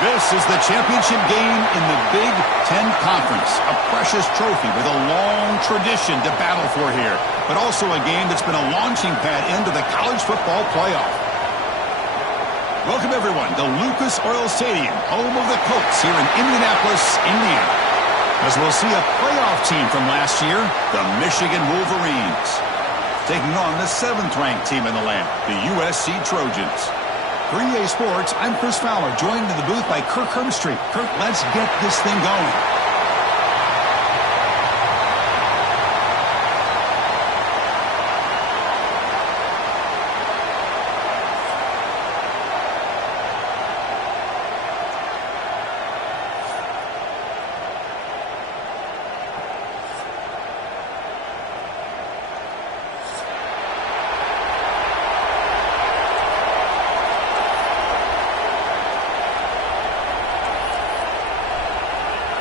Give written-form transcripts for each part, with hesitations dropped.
This is the championship game in the Big Ten Conference. A precious trophy with a long tradition to battle for here, but also a game that's been a launching pad into the college football playoff. Welcome, everyone, to Lucas Oil Stadium, home of the Colts here in Indianapolis, Indiana. As we'll see a playoff team from last year, the Michigan Wolverines, taking on the 7th-ranked team in the land, the USC Trojans. For EA Sports, I'm Chris Fowler, joined in the booth by Kirk Herbstreit. Kirk, let's get this thing going.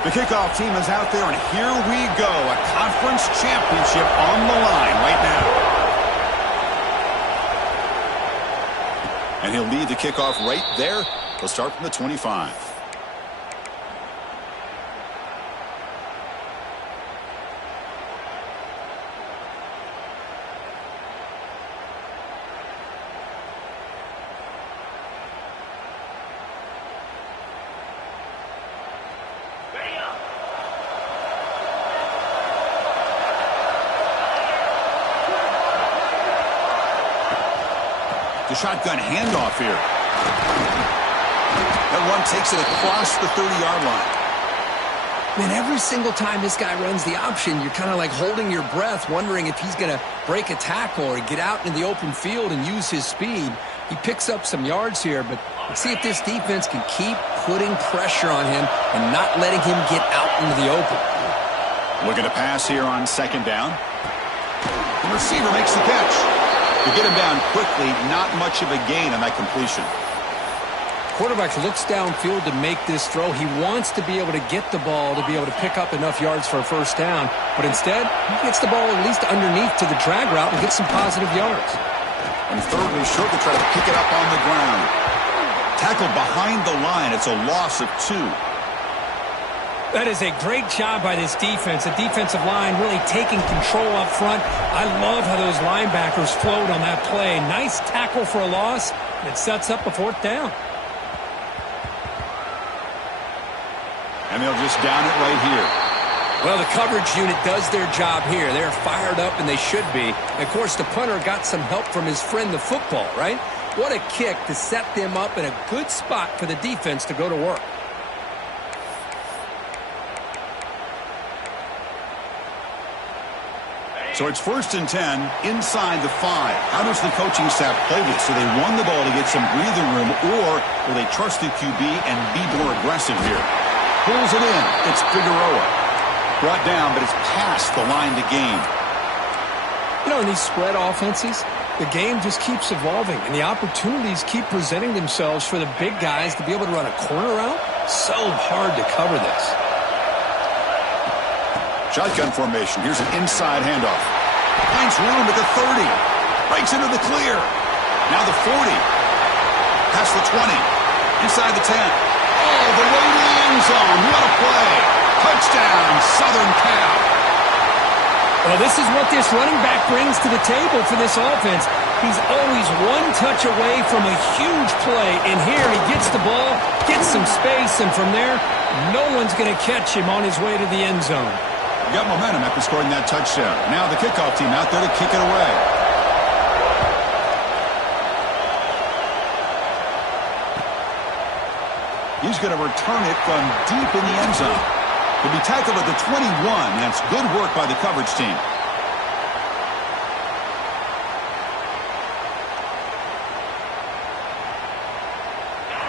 The kickoff team is out there, and here we go. A conference championship on the line right now. And he'll lead the kickoff right there. He'll start from the 25. The shotgun handoff here. That one takes it across the 30-yard line. Man, every single time this guy runs the option, you're kind of like holding your breath, wondering if he's going to break a tackle or get out into the open field and use his speed. He picks up some yards here, but let's see if this defense can keep putting pressure on him and not letting him get out into the open. Looking to pass here on 2nd down. The receiver makes the catch. To get him down quickly, not much of a gain on that completion. Quarterback looks downfield to make this throw. He wants to be able to get the ball to be able to pick up enough yards for a 1st down. But instead, he gets the ball at least underneath to the drag route and gets some positive yards. And 3rd and short to try to pick it up on the ground. Tackled behind the line. It's a loss of 2. That is a great job by this defense. The defensive line really taking control up front. I love how those linebackers flowed on that play. Nice tackle for a loss. It sets up a 4th down. And they'll just down it right here. Well, the coverage unit does their job here. They're fired up, and they should be. And of course, the punter got some help from his friend, the football, right? What a kick to set them up in a good spot for the defense to go to work. So it's 1st and 10 inside the 5. How does the coaching staff play this? Do they run the ball to get some breathing room, or will they trust the QB and be more aggressive here? Pulls it in. It's Figueroa. Brought down, but it's past the line to gain. You know, in these spread offenses, the game just keeps evolving, and the opportunities keep presenting themselves for the big guys to be able to run a corner route. So hard to cover this. Shotgun formation. Here's an inside handoff. Finds room at the 30. Breaks into the clear. Now the 40. Past the 20. Inside the 10. All the way to the end zone. What a play. Touchdown, Southern Cal. Well, this is what this running back brings to the table for this offense. He's always one touch away from a huge play. And here he gets the ball, gets some space, and from there, no one's going to catch him on his way to the end zone. Got momentum after scoring that touchdown. Now the kickoff team out there to kick it away. He's going to return it from deep in the end zone. He'll be tackled at the 21. That's good work by the coverage team.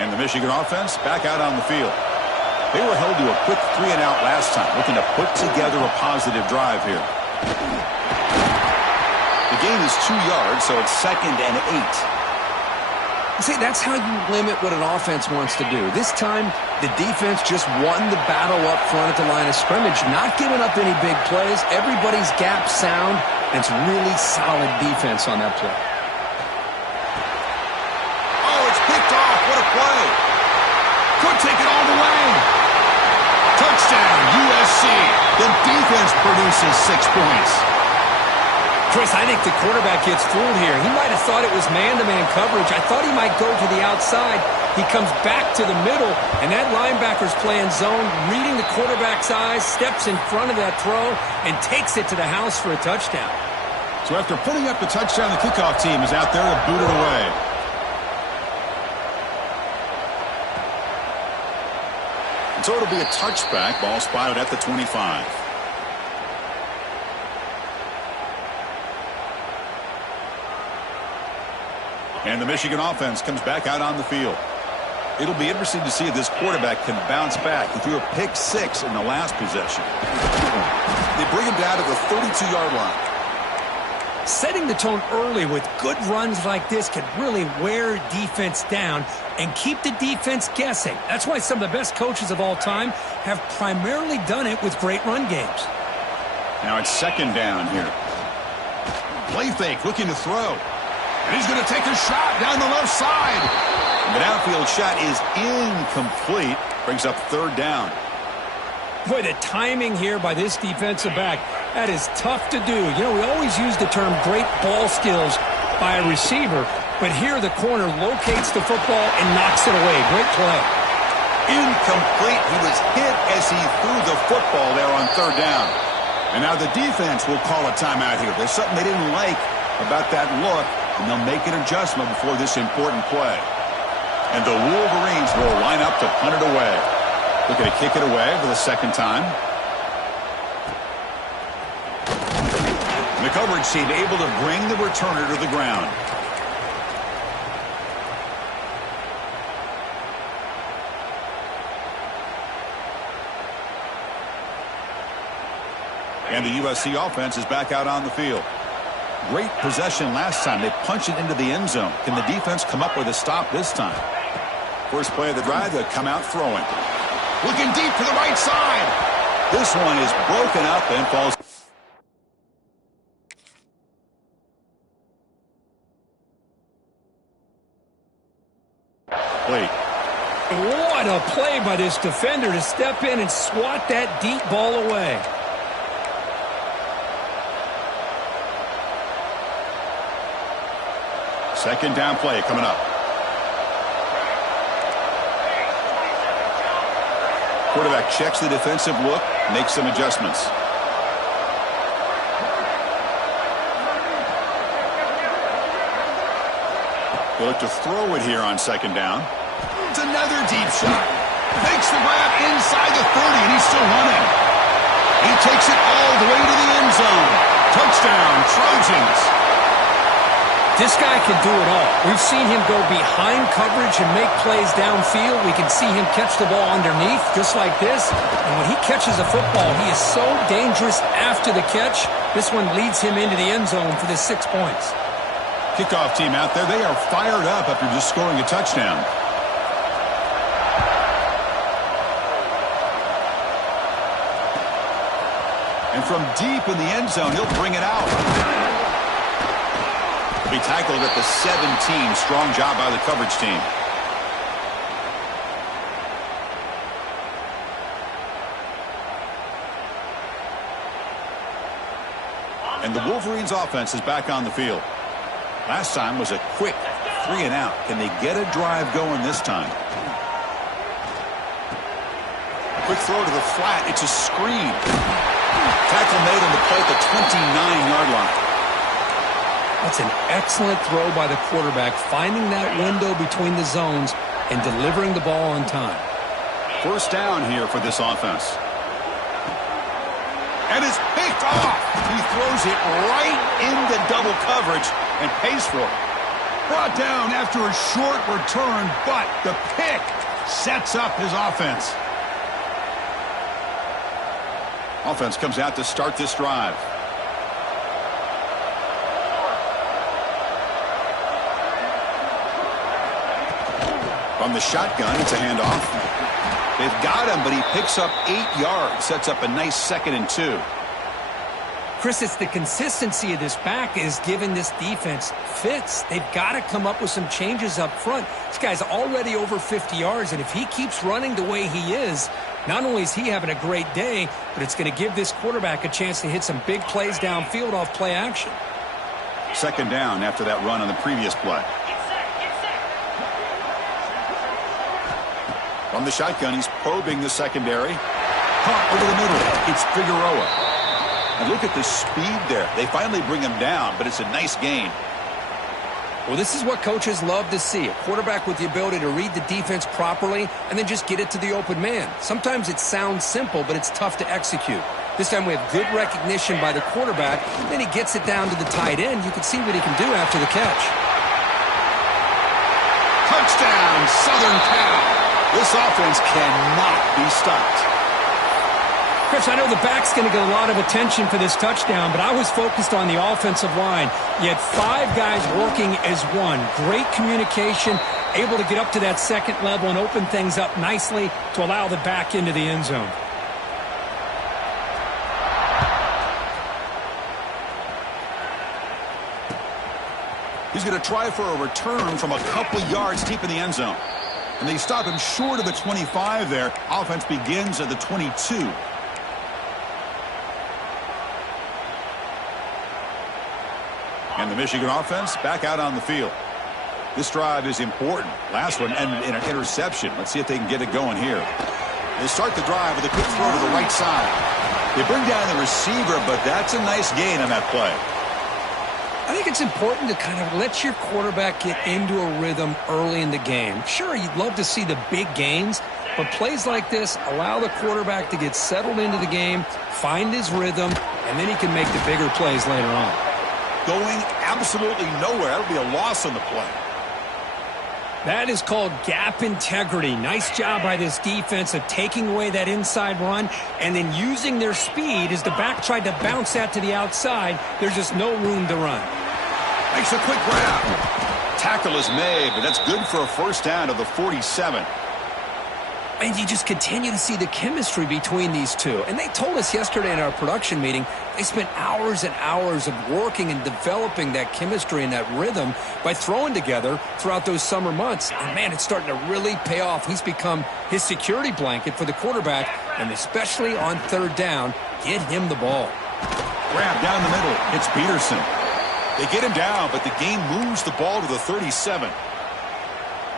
And the Michigan offense back out on the field. They were held to a quick 3-and-out last time, looking to put together a positive drive here. The gain is 2 yards, so it's 2nd and 8. See, that's how you limit what an offense wants to do. This time, the defense just won the battle up front at the line of scrimmage, not giving up any big plays. Everybody's gap sound, and it's really solid defense on that play. Oh, it's picked off. What a play. Could take it all the way. Touchdown, USC. The defense produces 6 points. Chris, I think the quarterback gets fooled here. He might have thought it was man-to-man coverage. I thought he might go to the outside. He comes back to the middle, and that linebacker's playing zone, reading the quarterback's eyes, steps in front of that throw, and takes it to the house for a touchdown. So after putting up the touchdown, the kickoff team is out there to boot it away. And so it'll be a touchback. Ball spotted at the 25. And the Michigan offense comes back out on the field. It'll be interesting to see if this quarterback can bounce back. He threw a pick 6 in the last possession. They bring him down to the 32-yard line. Setting the tone early with good runs like this can really wear defense down and keep the defense guessing. That's why some of the best coaches of all time have primarily done it with great run games. Now it's second down here. Play fake, looking to throw. And he's going to take a shot down the left side. And the downfield shot is incomplete. Brings up third down. Boy, the timing here by this defensive back, that is tough to do. You know, we always use the term great ball skills by a receiver, but here the corner locates the football and knocks it away. Great play. Incomplete. He was hit as he threw the football there on third down. And now the defense will call a timeout here. There's something they didn't like about that look, and they'll make an adjustment before this important play. And the Wolverines will line up to punt it away. Looking to kick it away for the second time. And the coverage team able to bring the returner to the ground. And the USC offense is back out on the field. Great possession last time. They punch it into the end zone. Can the defense come up with a stop this time? First play of the drive, they'll come out throwing. Looking deep to the right side. This one is broken up and falls. What a play by this defender to step in and swat that deep ball away. Second down play coming up. Quarterback checks the defensive look, makes some adjustments. They look to throw it here on second down. It's another deep shot. Makes the grab inside the 30, and he's still running. He takes it all the way to the end zone. Touchdown, Trojans. This guy can do it all. We've seen him go behind coverage and make plays downfield. We can see him catch the ball underneath, just like this. And when he catches a football, he is so dangerous after the catch. This one leads him into the end zone for the 6 points. Kickoff team out there, they are fired up after just scoring a touchdown. And from deep in the end zone, he'll bring it out. Be tackled at the 17. Strong job by the coverage team. And the Wolverines offense is back on the field. Last time was a quick 3 and out. Can they get a drive going this time? Quick throw to the flat. It's a screen. Tackle made on the play at the 29-yard line. That's an excellent throw by the quarterback, finding that window between the zones and delivering the ball on time. First down here for this offense. And it's picked off. He throws it right into double coverage and pays for it. Brought down after a short return, but the pick sets up his offense. Offense comes out to start this drive. From the shotgun, it's a handoff. They've got him, but he picks up 8 yards. Sets up a nice 2nd and 2. Chris, it's the consistency of this back is giving this defense fits. They've got to come up with some changes up front. This guy's already over 50 yards, and if he keeps running the way he is, not only is he having a great day, but it's going to give this quarterback a chance to hit some big plays downfield off play action. Second down after that run on the previous play. From the shotgun, he's probing the secondary. Caught over the middle. It's Figueroa. And look at the speed there. They finally bring him down, but it's a nice gain. Well, this is what coaches love to see. A quarterback with the ability to read the defense properly and then just get it to the open man. Sometimes it sounds simple, but it's tough to execute. This time we have good recognition by the quarterback. Then he gets it down to the tight end. You can see what he can do after the catch. Touchdown, Southern Cal. This offense cannot be stopped. Chris, I know the back's going to get a lot of attention for this touchdown, but I was focused on the offensive line. You had 5 guys working as one. Great communication, able to get up to that second level and open things up nicely to allow the back into the end zone. He's going to try for a return from a couple yards deep in the end zone. And they stop him short of the 25 there. Offense begins at the 22. And the Michigan offense back out on the field. This drive is important. Last one ended in an interception. Let's see if they can get it going here. They start the drive with a quick throw to the right side. They bring down the receiver, but that's a nice gain on that play. I think it's important to kind of let your quarterback get into a rhythm early in the game. Sure, you'd love to see the big gains, but plays like this allow the quarterback to get settled into the game, find his rhythm, and then he can make the bigger plays later on. Going absolutely nowhere. That'll be a loss on the play. That is called gap integrity. Nice job by this defense of taking away that inside run and then using their speed as the back tried to bounce that to the outside. There's just no room to run. Makes a quick grab. Tackle is made, but that's good for a first down to the 47. And you just continue to see the chemistry between these two. And they told us yesterday in our production meeting, they spent hours and hours of working and developing that chemistry and that rhythm by throwing together throughout those summer months. And, man, it's starting to really pay off. He's become his security blanket for the quarterback, and especially on third down, get him the ball. Grab down the middle. It's Peterson. They get him down, but the game moves the ball to the 37.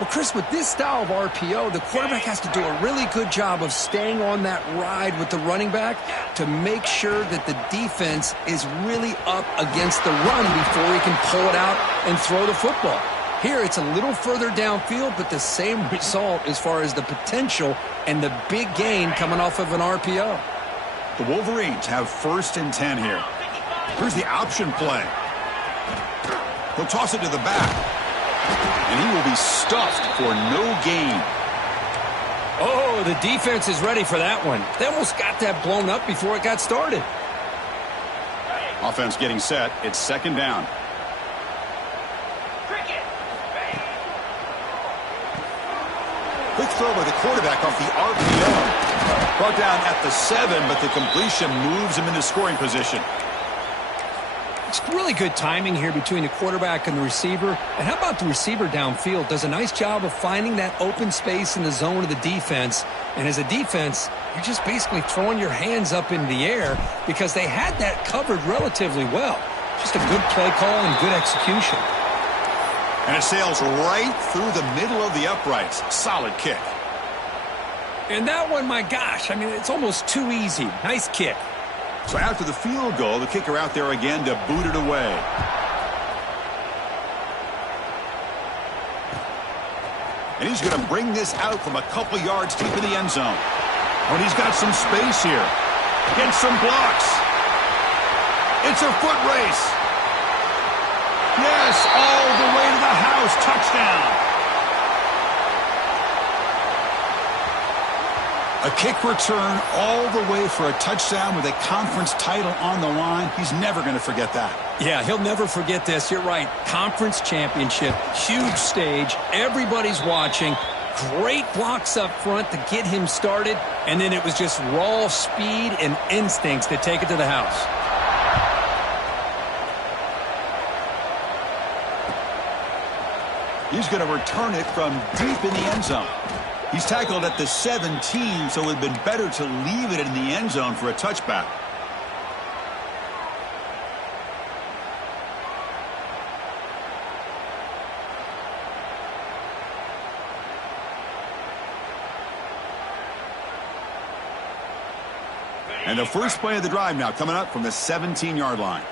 Well, Chris, with this style of RPO, the quarterback has to do a really good job of staying on that ride with the running back to make sure that the defense is really up against the run before he can pull it out and throw the football. Here, it's a little further downfield, but the same result as far as the potential and the big gain coming off of an RPO. The Wolverines have 1st and 10 here. Here's the option play. He'll toss it to the back. And he will be stuffed for no gain. Oh, the defense is ready for that one. They almost got that blown up before it got started. Offense getting set. It's 2nd down. Quick throw by the quarterback off the RPO. Brought down at the 7, but the completion moves him into scoring position. It's really good timing here between the quarterback and the receiver. And how about the receiver downfield? Does a nice job of finding that open space in the zone of the defense. And as a defense, you're just basically throwing your hands up in the air because they had that covered relatively well. Just a good play call and good execution. And it sails right through the middle of the uprights. Solid kick. And that one, my gosh, I mean, it's almost too easy. Nice kick. So after the field goal, the kicker out there again to boot it away. And he's going to bring this out from a couple yards deep in the end zone. Oh, and he's got some space here. Gets some blocks. It's a foot race. Yes, all the way to the house. Touchdown. A kick return all the way for a touchdown with a conference title on the line. He's never going to forget that. Yeah, he'll never forget this. You're right. Conference championship, huge stage. Everybody's watching. Great blocks up front to get him started. And then it was just raw speed and instincts to take it to the house. He's going to return it from deep in the end zone. He's tackled at the 17, so it would have been better to leave it in the end zone for a touchback. And the first play of the drive now coming up from the 17-yard line.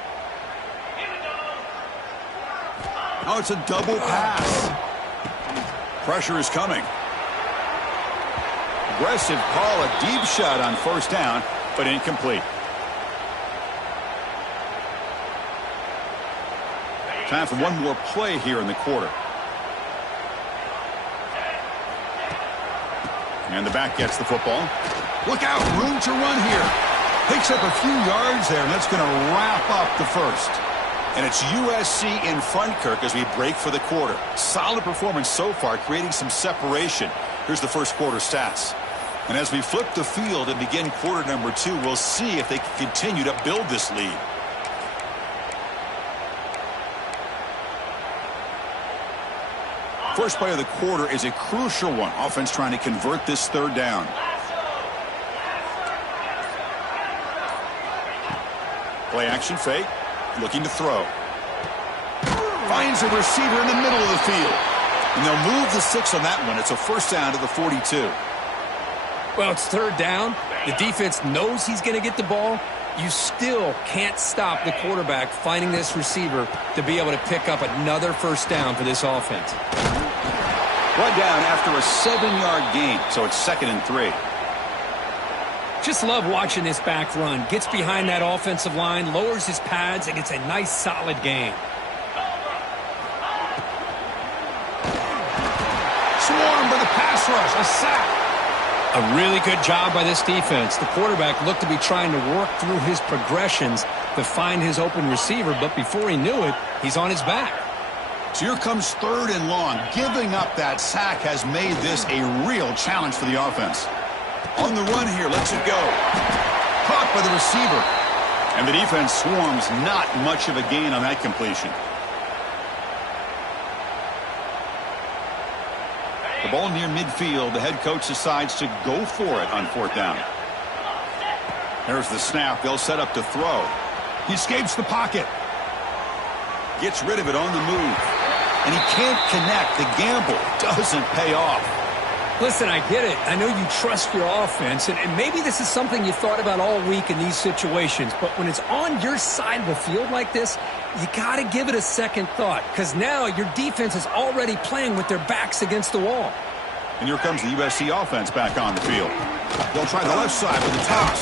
Oh, it's a double pass. Pressure is coming. Aggressive call, a deep shot on first down, but incomplete. Time for one more play here in the quarter. And the back gets the football. Look out, room to run here. Picks up a few yards there, and that's going to wrap up the first. And it's USC in front, Kirk, as we break for the quarter. Solid performance so far, creating some separation. Here's the first quarter stats. And as we flip the field and begin quarter number 2, we'll see if they can continue to build this lead. First play of the quarter is a crucial one. Offense trying to convert this third down. Play action fake. Looking to throw. Finds a receiver in the middle of the field. And they'll move the 6 on that one. It's a first down to the 42. Well, it's third down. The defense knows he's going to get the ball. You still can't stop the quarterback finding this receiver to be able to pick up another first down for this offense. Brought down after a 7-yard gain, so it's 2nd and 3. Just love watching this back run. Gets behind that offensive line, lowers his pads, and gets a nice, solid gain. Swarmed by the pass rush, a sack. A really good job by this defense. The quarterback looked to be trying to work through his progressions to find his open receiver, but before he knew it, he's on his back. So here comes 3rd and long. Giving up that sack has made this a real challenge for the offense. On the run here, lets it go. Caught by the receiver. And the defense swarms, not much of a gain on that completion. The ball near midfield. The head coach decides to go for it on 4th down. There's the snap. They'll set up to throw. He escapes the pocket. Gets rid of it on the move. And he can't connect. The gamble doesn't pay off. Listen, I get it. I know you trust your offense, and maybe this is something you thought about all week in these situations, but when it's on your side of the field like this, you got to give it a second thought, because now your defense is already playing with their backs against the wall. And here comes the USC offense back on the field. They'll try the left side with a toss.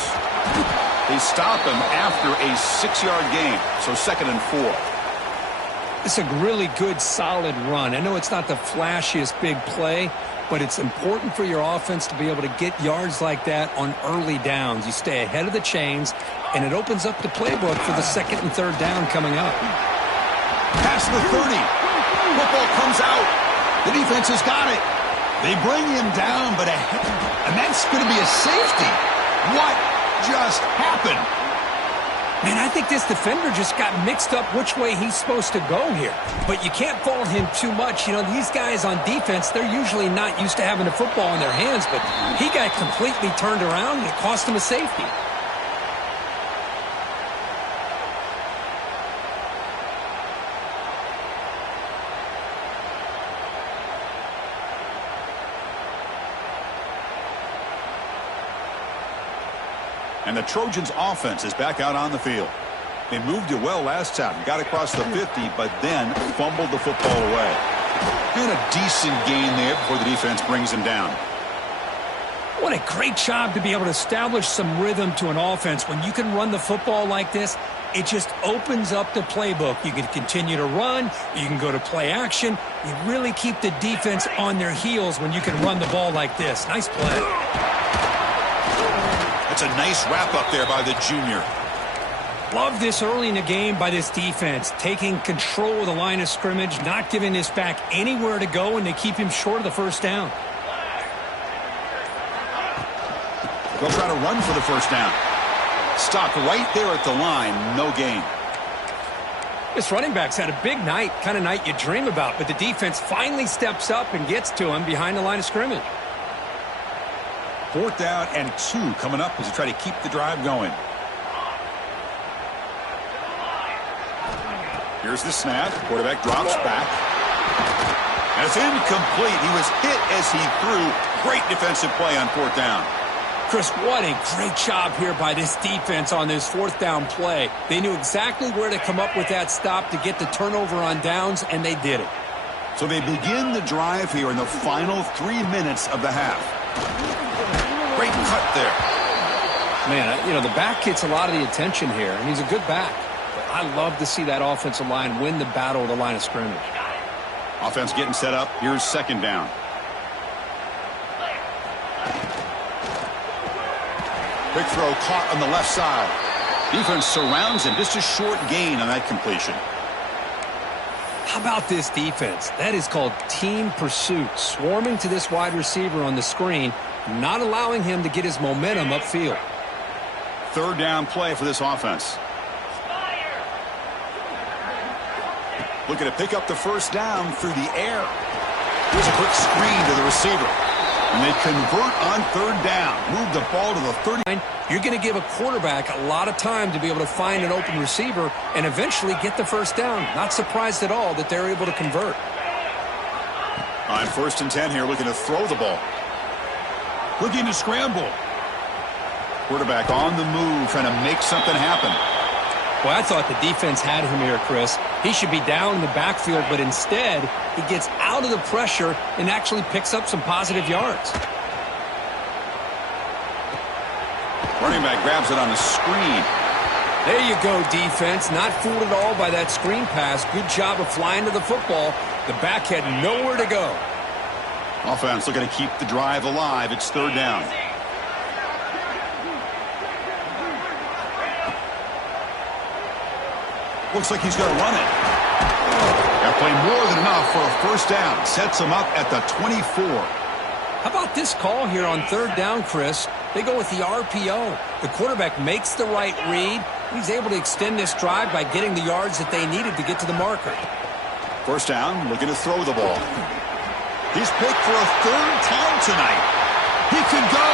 They stop him after a 6-yard gain, so 2nd and 4. It's a really good, solid run. I know it's not the flashiest big play, but it's important for your offense to be able to get yards like that on early downs. You stay ahead of the chains, and it opens up the playbook for the 2nd and 3rd down coming up. Past the 30. Football comes out. The defense has got it. They bring him down, and that's going to be a safety. What just happened? Man, I think this defender just got mixed up which way he's supposed to go here. But you can't fault him too much. You know, these guys on defense, they're usually not used to having the football in their hands, but he got completely turned around, and it cost him a safety. And the Trojans' offense is back out on the field. They moved it well last time. Got across the 50, but then fumbled the football away. And a decent gain there before the defense brings him down. What a great job to be able to establish some rhythm to an offense. When you can run the football like this, it just opens up the playbook. You can continue to run. You can go to play action. You really keep the defense on their heels when you can run the ball like this. Nice play. That's a nice wrap-up there by the junior. Love this early in the game by this defense, taking control of the line of scrimmage, not giving this back anywhere to go, and they keep him short of the first down. They'll try to run for the first down. Stopped right there at the line, no gain. This running back's had a big night, kind of night you dream about, but the defense finally steps up and gets to him behind the line of scrimmage. 4th down and 2 coming up as you try to keep the drive going. Here's the snap. Quarterback drops back. And it's incomplete. He was hit as he threw. Great defensive play on 4th down. Chris, what a great job here by this defense on this 4th down play. They knew exactly where to come up with that stop to get the turnover on downs, and they did it. So they begin the drive here in the final 3 minutes of the half. Great cut there. Man, you know, the back gets a lot of the attention here, and he's a good back. But I love to see that offensive line win the battle of the line of scrimmage. Offense getting set up. Here's 2nd down. Big throw caught on the left side. Defense surrounds him. Just a short gain on that completion. How about this defense? That is called team pursuit. Swarming to this wide receiver on the screen, not allowing him to get his momentum upfield. 3rd down play for this offense. Looking to pick up the 1st down through the air. Here's a quick screen to the receiver. And they convert on 3rd down. Move the ball to the 30. You're going to give a quarterback a lot of time to be able to find an open receiver and eventually get the 1st down. Not surprised at all that they're able to convert. On 1st and 10 here, looking to throw the ball. Looking to scramble. Quarterback on the move, trying to make something happen. Well, I thought the defense had him here, Chris. He should be down in the backfield, but instead, he gets out of the pressure and actually picks up some positive yards. Running back grabs it on the screen. There you go, defense. Not fooled at all by that screen pass. Good job of flying to the football. The back had nowhere to go. Offense looking to keep the drive alive. It's 3rd down. Looks like he's going to run it. Got to play more than enough for a 1st down. Sets him up at the 24. How about this call here on 3rd down, Chris? They go with the RPO. The quarterback makes the right read. He's able to extend this drive by getting the yards that they needed to get to the marker. 1st down, looking to throw the ball. He's picked for a 3rd time tonight. He could go.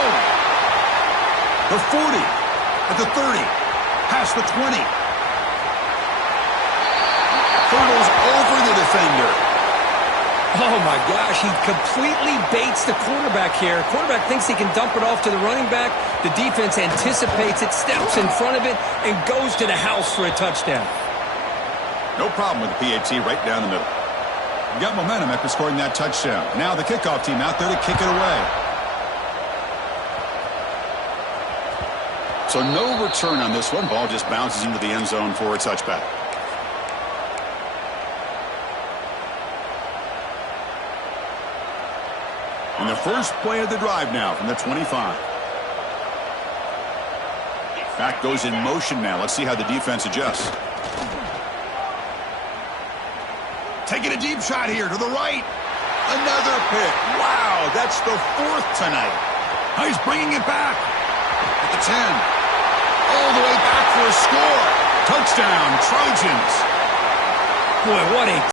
The 40, at the 30, past the 20. Hurdles over the defender. Oh, my gosh, he completely baits the quarterback here. Quarterback thinks he can dump it off to the running back. The defense anticipates it, steps in front of it, and goes to the house for a touchdown. No problem with the PAT right down the middle. You got momentum after scoring that touchdown. Now the kickoff team out there to kick it away. So no return on this one. Ball just bounces into the end zone for a touchback. And the first play of the drive now from the 25. Back goes in motion now. Let's see how the defense adjusts. Taking a deep shot here to the right. Another pick. Wow, that's the 4th tonight. Oh, he's bringing it back. At the 10. All the way back for a score. Touchdown, Trojans. Boy, what a